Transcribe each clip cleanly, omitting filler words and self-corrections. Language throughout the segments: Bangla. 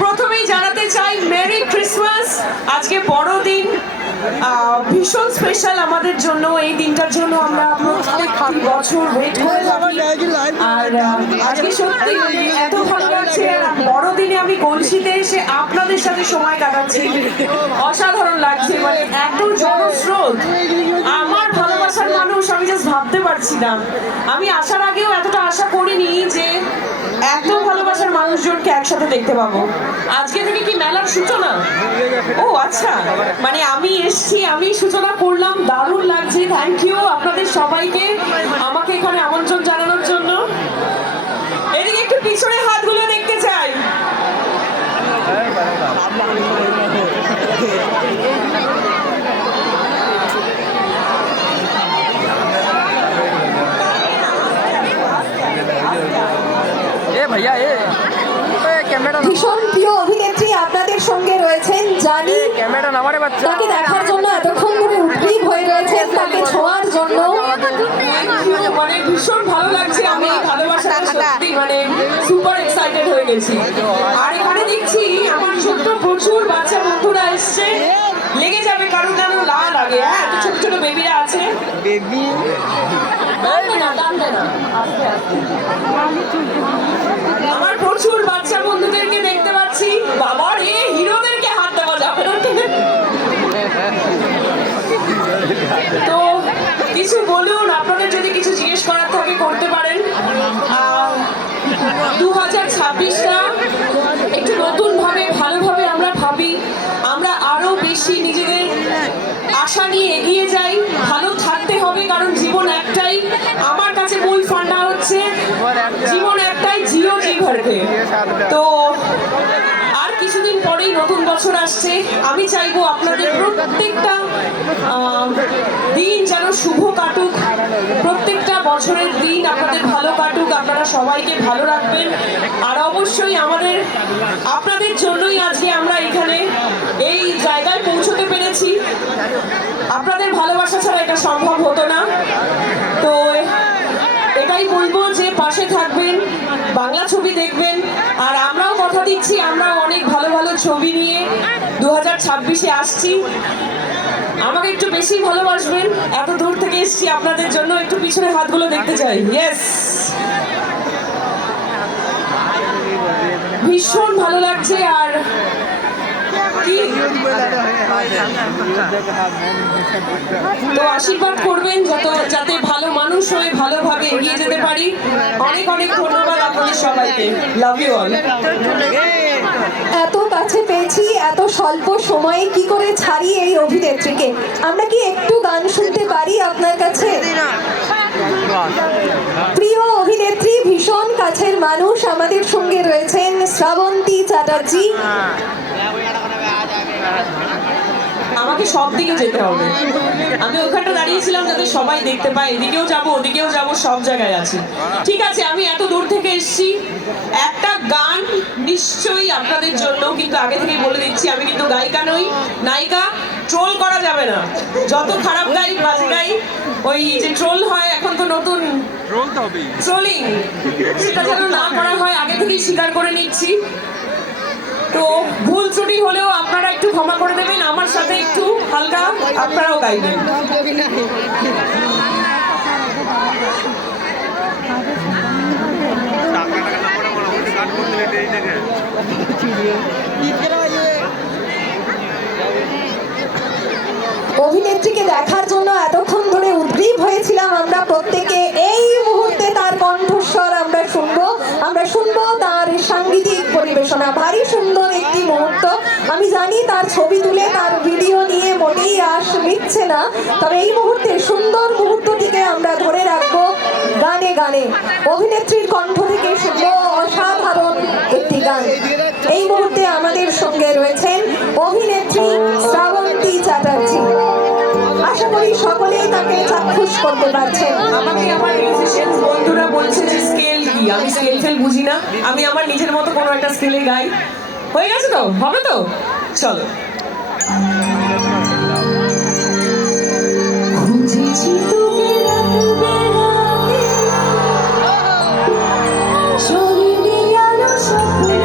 প্রথমেই জানাতে চাই মেরি ক্রিসমাস। আজকে বড়দিন, ভীষণ স্পেশাল আমাদের জন্য। এই দিনটার জন্য আমরা প্রত্যেকটি বছর ওয়েট করে থাকি। আর আজকে সত্যি এত ভালো লাগছে। বড়দিনে আমি গলসিতে এসে আপনাদের সাথে সময় কাটাচ্ছি, অসাধারণ লাগছে। মানে এত জনস্রোত, আমার ভালোবাসার মানুষ, আমি জাস্ট ভাবতে পারছি না। আমি আসার আগেও এতটা আশা করিনি যে এত ভালোবাসার মানুষজনকে একসাথে দেখতে পাবো। আজকে থেকে কি মেলার সূচনা? ও আচ্ছা, মানে আমি এসছি, আমি সূচনা করলাম। দারুণ লাগছে। থ্যাংক ইউ আপনাদের সবাইকে আমাকে এখানে আমন্ত্রণ জানানোর জন্য। এদিকে একটু পিছনে হাতগুলো দেখতে চাই। ভীষণ প্রিয় অভিনেত্রী আপনাদের সঙ্গে রয়েছেন জানি। তাকে দেখার জন্য এতক্ষণ ধরে উদ্গ্রীব হয়ে রয়েছেন, তাকে ছোঁয়ার জন্য। মানে ভীষণ ভালো লাগছে। আমি ভালোবাসা সত্যি মানে সুপার এক্সাইটেড হয়ে গেছি। আর এখানে দেখছি আমার ছোট্ট প্রচুর বাচ্চা বন্ধুরা এসছে। লেগে যাবে কারো যেন না লাগে। হ্যাঁ, তো ছোট ছোট বেবিরা আছে। বেবি আমার প্রচুর বাচ্চা বন্ধুদেরকে দেখতে পাচ্ছি। বাবা রে, হিরোদেরকে হাত দেওয়া যাবে না। তো কিছু বলুন, আপনাদের যদি কিছু জিজ্ঞেস করার থাকে করতে পারেন। 2026টা একটু নতুন ভাবে, ভালোভাবে আমরা ভাবি, আমরা আরো বেশি নিজেদের আশা নিয়ে এগিয়ে যাই। ভালো থাকতে হবে, কারণ জীবন একটাই। আমার কাছে মূল ফান্ডা হচ্ছে জীবন একটাই, জিও জি ভরকে। তো আর কিছুদিন পরেই নতুন বছর আসছে। আমি চাইবো আপনাদের প্রত্যেকটা দিন যেন শুভ কাটুক, প্রত্যেকটা বছরের দিন আপনাদের ভালো কাটুক, আপনারা সবাইকে ভালো রাখবেন। আর অবশ্যই আপনাদের জন্যই আজকে আমরা এখানে এই জায়গায় পৌঁছতে পেরেছি। আপনাদের ভালোবাসা ছাড়া এটা সম্ভব হতো না। তো এটাই বলবো যে পাশে থাকবেন, বাংলা ছবি দেখবেন। আর আমরাও কথা দিচ্ছি, আমরাও অনেক ভালো ভালো ছবি নিয়ে 2026-এ আসছি। আমাকে একটু বেশি ভালোবাসবেন। এত দূর থেকে এসছি আপনাদের জন্য। একটু পিছনে হাতগুলো দেখতে চাই। ইয়েস, ভীষণ ভালো লাগছে। আর কি তো আশীর্বাদ করবেন যাতে ভালো মানুষ হয়ে ভালোভাবে এগিয়ে যেতে পারি। অনেক অনেক ধন্যবাদ আপনাদের সবাইকে। Love you all. এত কাছে পেয়েছি, এত স্বল্প সময়ে কি করে ছাড়ি এই অভিনেত্রীকে। আমরা কি একটু গান শুনতে পারি আপনার কাছে? প্রিয় অভিনেত্রী, ভীষণ কাছের মানুষ, আমাদের সঙ্গে রয়েছেন শ্রাবন্তী চ্যাটার্জি। আমাকে সব দিকে যেতে হবে। আমি ওখানটা দাঁড়িয়েছিলাম যাতে সবাই দেখতে পায়। এদিকেও যাবো, ওদিকেও যাবো, সব জায়গায় আছি। ঠিক আছে, আমি এত দূর থেকে এসেছি। একটা গান নিশ্চয়ই আপনাদের জন্য, কিন্তু আগে থেকেই বলে দিচ্ছি আমি কিন্তু গায়িকা নই, নায়িকা। ট্রোল করা যাবে না। যত খারাপ গাই, বাজে গাই, ওই যে ট্রোল হয় এখন, তো নতুন ট্রোলিং, সেটা যেন না করা হয় আগে থেকেই স্বীকার করে নিচ্ছি। তো ভুল ত্রুটি হলেও আপনারা একটু ক্ষমা করে দেবেন। আমার সাথে একটু হালকা আপনারাও গাইবেন। অভিনেত্রীকে দেখার জন্য এতক্ষণ ধরে উদ্গ্রীব হয়েছিলাম আমরা প্রত্যেকে। এই মুহূর্তে তার কণ্ঠস্বর আমরা শুনবো তার সাংগীতিক পরিবেশনা। ভারী সুন্দর একটি মুহূর্ত। আমি জানি তার ছবি তুলে, তার ভিডিও নিয়ে মোটেই আশ মিটছে না, তবে এই মুহূর্তে সুন্দর মুহূর্তটিকে আমরা ধরে রাখবো গানে গানে। অভিনেত্রীর কণ্ঠ থেকে শুনবো অসাধারণ একটি গান। এই মুহূর্তে আমাদের সঙ্গে রয়েছেন অভিনেত্রী শ্রাবন্তী চ্যাটার্জি। আশা করি সকলেই তাকে চাক্ষুষ করতে পারছেন। আমাকে আমার মিউজিশিয়ানস বন্ধুরা বলছে যে স্কেল কি, আমি স্কেল ফেল বুঝি না। আমি আমার নিজের মতো কোনো একটা স্কেলে গাই। হয়ে গেছে তো? হবে তো? চলো। খুঁজেছি তোকে রাত বেড়াতে, শরীরে আলো স্বপ্নে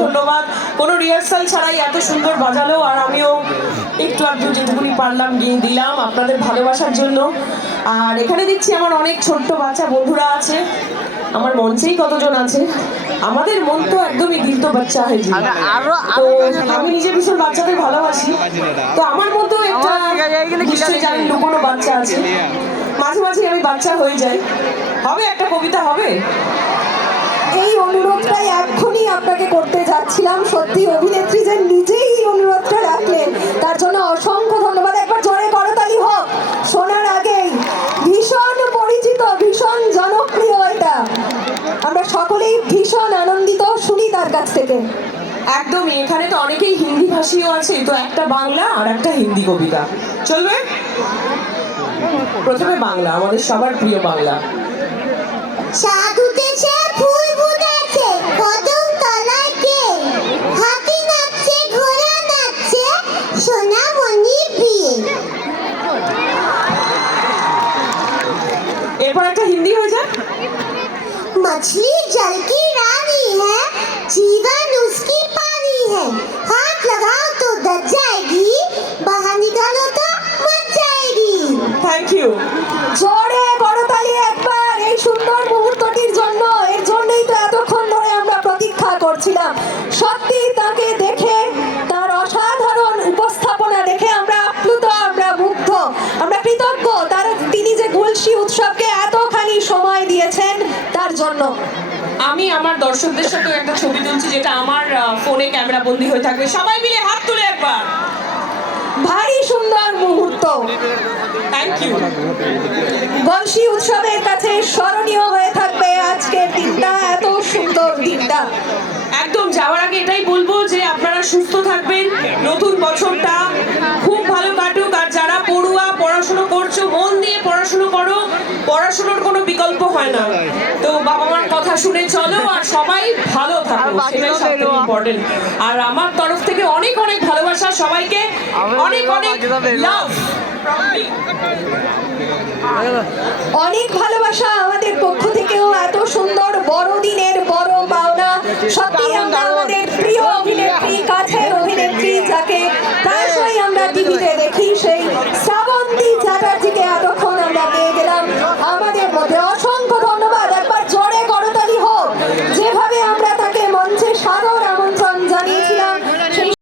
ধন্যবাদ। কোনো রিহার্সাল ছাড়াই এত সুন্দর বাজালো, আর আমিও একটু আধটু যেটুকুনি পারলাম গিয়ে দিলাম আপনাদের ভালোবাসার জন্য। আর এখানে দেখছি আমার অনেক ছোট্ট বাচ্চা বন্ধুরা আছে, আমার মঞ্চেই কতজন আছে। আমাদের মন তো একদমই দিল তো বাচ্চা হয়ে যায়। তো আমি নিজে ভীষণ বাচ্চাদের ভালোবাসি, তো আমার মতো একটা নিশ্চয়ই জানেন লুকোনো বাচ্চা আছে। মাঝে মাঝে আমি বাচ্চা হয়ে যাই। হবে একটা কবিতা হবে। এই অনুরোধটাই এক্ষুনি আপনাকে করতে যাচ্ছিলাম। সত্যি অভিনেত্রী যে নিজেই এই অনুরোধটা রাখলেন, তার জন্য অসংখ্য ধন্যবাদ। একবার জোরে করতালি হোক শোনার আগেই। ভীষণ পরিচিত, ভীষণ জনপ্রিয় এটা, আমরা সকলেই ভীষণ আনন্দিত। শুনি তার কাছ থেকে। একদমই, এখানে তো অনেকেই হিন্দি ভাষীও আছে, তো একটা বাংলা আর একটা হিন্দি কবিতা চলবে। প্রথমে বাংলা, আমাদের সবার প্রিয় বাংলা। চাঁদ উঠেছে, ফুল ফুটেছে, কদম তলায় কে? হাতি নাচছে, ঘোড়া নাচছে, সোনামণি বিয়ে। এরপর একটা হিন্দি হয়ে যায়। मछली जल की रानी है, जीवन उसकी पानी है, हाथ लगाओ तो दब जाएगी, बाहर निकालो तो मर जाएगी। Thank you. জোরে করতালি একবার এই সুন্দর মুহূর্তটির জন্য। এর জন্যই তো এতক্ষণ ধরে আমরা প্রতীক্ষা করছিলাম। সত্যি তাকে দেখে, তার অসাধারণ উপস্থাপনা দেখে আমরা আপ্লুত, আমরা মুগ্ধ, আমরা কৃতজ্ঞ তিনি যে গুলশী উৎসবকে এতখানি সময় দিয়েছেন তার জন্য। আমি আমার দর্শকদের সাথে একটা ছবি তুলছি, যেটা আমার ফোনে ক্যামেরা বন্দি হয়ে থাকবে। সবাই মিলে হাত তুলে একবার। ভারী সুন্দর মুহূর্ত। Thank you. বংশী উৎসবের কাছে স্মরণীয় হয়ে থাকবে আজকের দিনটা, এত সুন্দর দিনটা। একদম যাওয়ার আগে এটাই বলবো যে আপনারা সুস্থ থাকবেন, নতুন বছরটা খুব ভালো কাটুক। আর যারা পড়ুয়া, পড়াশুনো করছো, মন দিয়ে পড়াশুনো করো, পড়াশোনার কোনো বিকল্প হয় না। তো বাবা মার কথা শুনে চলো, আর সবাই ভালো থাকো, সেটাই সবথেকে ইম্পর্টেন্ট। আর আমার তরফ থেকে অনেক অনেক ভালোবাসা সবাইকে, অনেক অনেক লাভ। অনেক ভালোবাসা আমাদের পক্ষ থেকেও। এত সুন্দর বড়দিনের বড় পাওনা সত্যি আমরা আমাদের প্রিয়